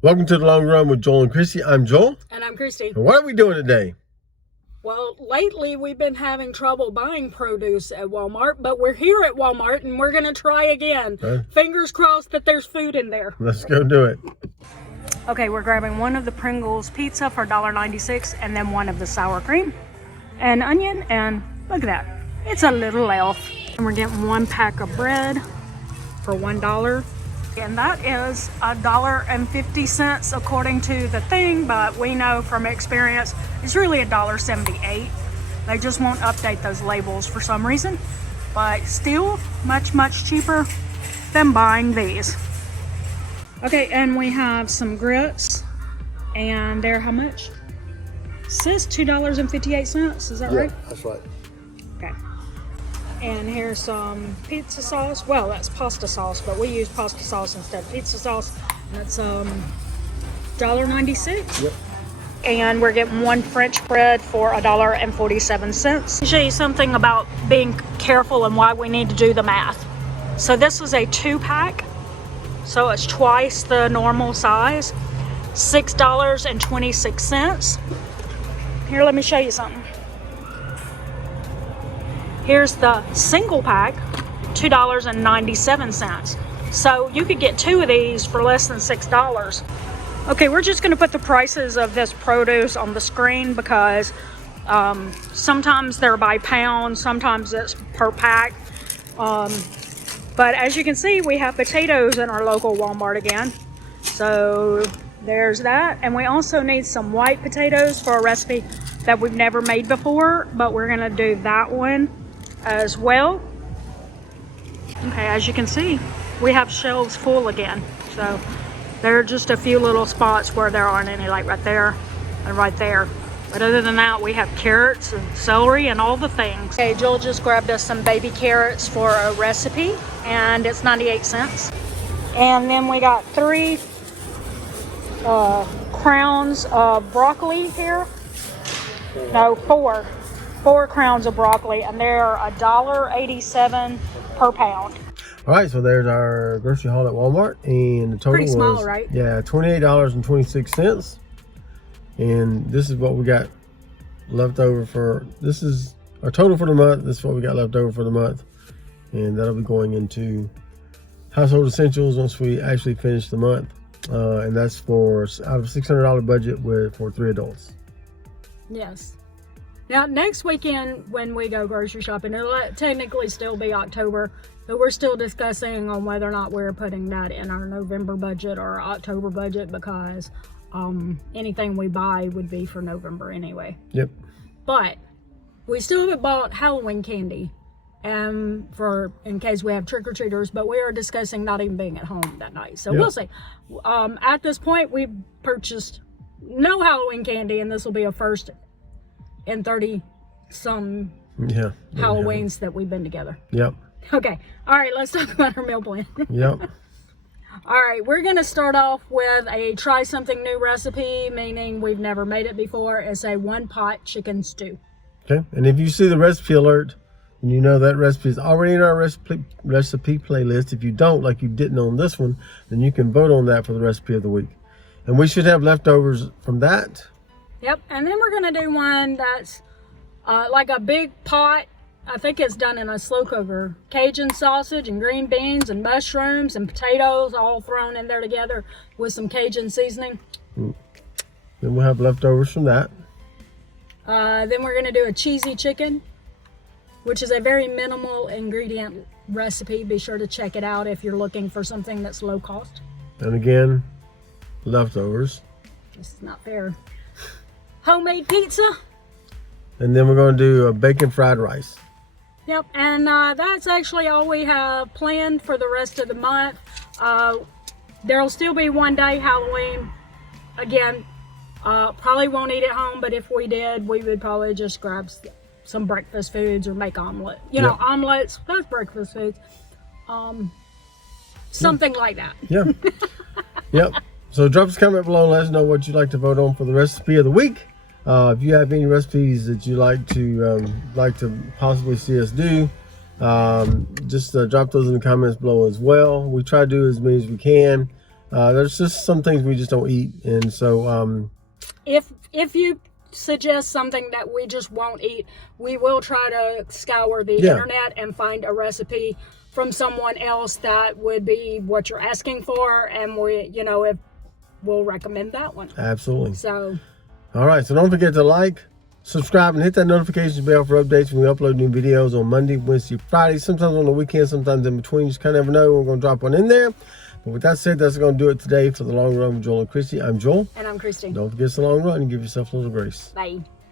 Welcome to the Long Run with Joel and Christy. I'm Joel. And I'm Christy. And what are we doing today? Well, lately we've been having trouble buying produce at Walmart, but we're here at Walmart and we're going to try again. Fingers crossed that there's food in there. Let's go do it. Okay, we're grabbing one of the Pringles pizza for $1.96 and then one of the sour cream and onion, and look at that. It's a little elf. And we're getting one pack of bread for $1. And that is $1.50 according to the thing, but we know from experience it's really $1.78. They just won't update those labels for some reason, but still much cheaper than buying these. Okay, and we have some grits, and they're how much? It says $2.58. Is that right? That's right. Okay. And here's some pizza sauce. Well, that's pasta sauce, but we use pasta sauce instead of pizza sauce. That's $1.96. Yep. And we're getting one French bread for $1.47. Let me show you something about being careful and why we need to do the math. So this was a 2-pack, so it's twice the normal size. $6.26. Here, let me show you something. Here's the single pack, $2.97. So you could get 2 of these for less than $6. Okay, we're just gonna put the prices of this produce on the screen because sometimes they're by pound, sometimes it's per pack. But as you can see, we have potatoes in our local Walmart again. So there's that. And we also need some white potatoes for a recipe that we've never made before, but we're gonna do that one as well. Okay, as you can see, we have shelves full again. So there are just a few little spots where there aren't any, like right there and right there. But other than that, we have carrots and celery and all the things. Okay, Joel just grabbed us some baby carrots for a recipe, and it's 98 cents. And then we got 3 crowns of broccoli here. No, 4 crowns of broccoli, and they're $1.87 per pound. All right, so there's our grocery haul at Walmart, and the total Pretty small, was, right? Yeah, $28.26. And this is what we got left over for, this is our total for the month. This is what we got left over for the month. And that'll be going into household essentials once we actually finish the month. And that's for out of $600 budget for 3 adults. Yes. Now, next weekend when we go grocery shopping, it'll technically still be October, but we're still discussing on whether or not we're putting that in our November budget or October budget, because anything we buy would be for November anyway. Yep. But we still haven't bought Halloween candy for in case we have trick-or-treaters, but we are discussing not even being at home that night. So We'll see. At this point, we've purchased no Halloween candy, and this will be a first in 30-some Halloweens that we've been together. Yep. Okay. All right, let's talk about our meal plan. Yep. All right, we're going to start off with a try something new recipe, meaning we've never made it before. It's a 1-pot chicken stew. Okay, and if you see the recipe alert, and you know that recipe is already in our recipe playlist. If you don't, like you didn't on this one, then you can vote on that for the recipe of the week. And we should have leftovers from that. Yep, and then we're going to do one that's like a big pot. I think it's done in a slow cooker. Cajun sausage and green beans and mushrooms and potatoes all thrown in there together with some Cajun seasoning. Then we'll have leftovers from that. Then we're going to do a cheesy chicken, which is a very minimal ingredient recipe. Be sure to check it out if you're looking for something that's low cost. And again, leftovers. This is not fair. Homemade pizza. And then we're going to do a bacon fried rice. Yep, and that's actually all we have planned for the rest of the month. There'll still be one day Halloween. Again, probably won't eat at home, but if we did, we would probably just grab some breakfast foods or make omelet. You know, omelets, that's breakfast foods. Something like that. Yeah. Yep. So drop us a comment below and let us know what you'd like to vote on for the recipe of the week. If you have any recipes that you like to possibly see us do, just drop those in the comments below as well. We try to do as many as we can. There's just some things we just don't eat, and so If you suggest something that we just won't eat, we will try to scour the Yeah. internet and find a recipe from someone else that would be what you're asking for, and if we'll recommend that one. absolutely. So All right, so don't forget to like, subscribe, and hit that notification bell for updates when we upload new videos on Monday, Wednesday, Friday, sometimes on the weekend, sometimes in between. You just kind of never know when we're going to drop one in there. But with that said, that's going to do it today for The Long Run with Joel and Christy. I'm Joel. and I'm Christy. Don't forget it's the long run and give yourself a little grace. Bye.